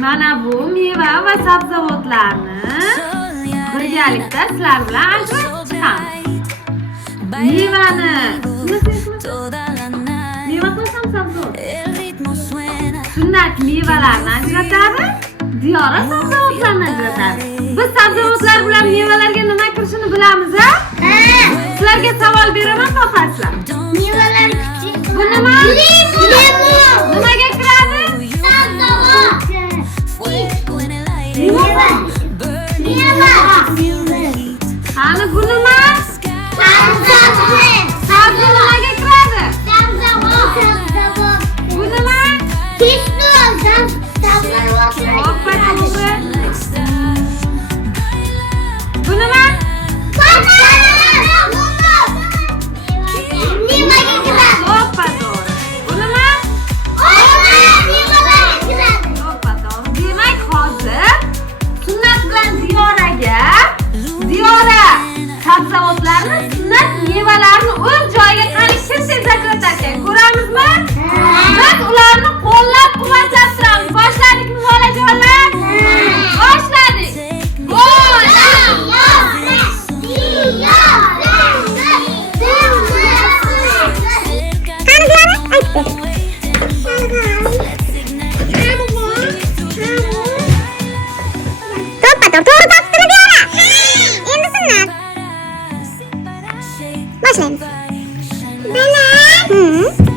Mana bu meva va sabzavotlarni birgalikda sizlar bilan ajratib chiqamiz. Mevani meva qilsam sabzavot. Sunnat mevalarni ajratamiz, Diyora sabzavotlarni ajratamiz. Biz sabzavotlar bilan mevalarga nima kirishini bilamiz-a? Sizlarga savol beraman, topasizlar. Mevalar kichik. Bu nima? Limon. Nimaga kiradi? Sabzavot. Meva. Qani bu nima? Sabzi. Sabzi nimaga kiradi? Sabzavot. Bu nima? Kishnoz. Sabzavot. Hoppa to'g'ri. Bu nima? Nimaga kiradi? Hoppa to'g'ri. Bu nima? Mevalarga kiradi. Hoppa to'g'ri. Demak, hozir sunnat bilan Diyora sabzavotlarni, sunnat mevalarni o'z joyiga qani kim tez ajratar ekan? Ko'ramizmi? Biz ularni qo'llab-quvvatlab turamiz. Boshladikmi, bolajonlar? Boshladik. To'g'ri topdingiz Diyora. Endi sunnat. Boshlaymiz. Baland.